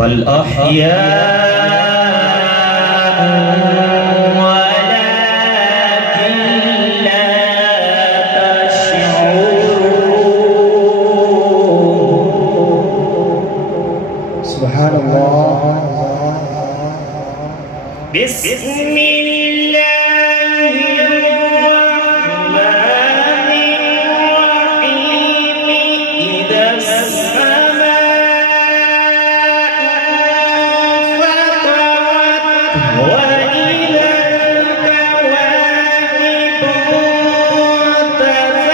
بل أحياء ولكن لا تشعرون. سبحان الله. بسم الله الرحمن الرحيم. إذا السماء انفطرت وإذا الكواكب انتثرت.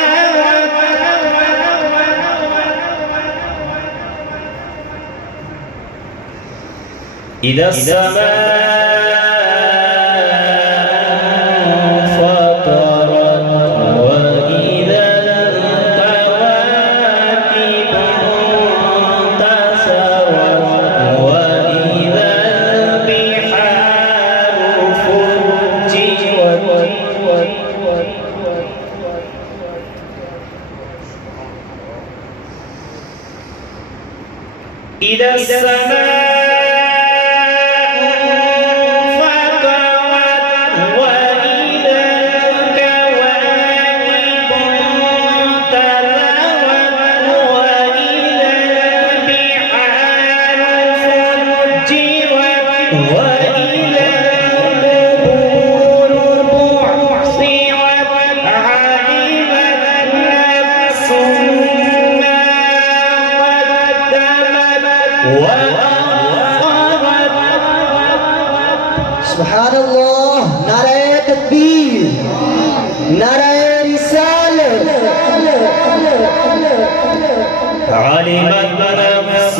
إذا السماء إذا السماء انفطرت وإذا الكواكب انتثرت وإذا البحار فجرت وإذا القبور بعثرت. علمت نفس ما سبحان الله. नारे तकबीर, नारे रिसालत. علمت نفس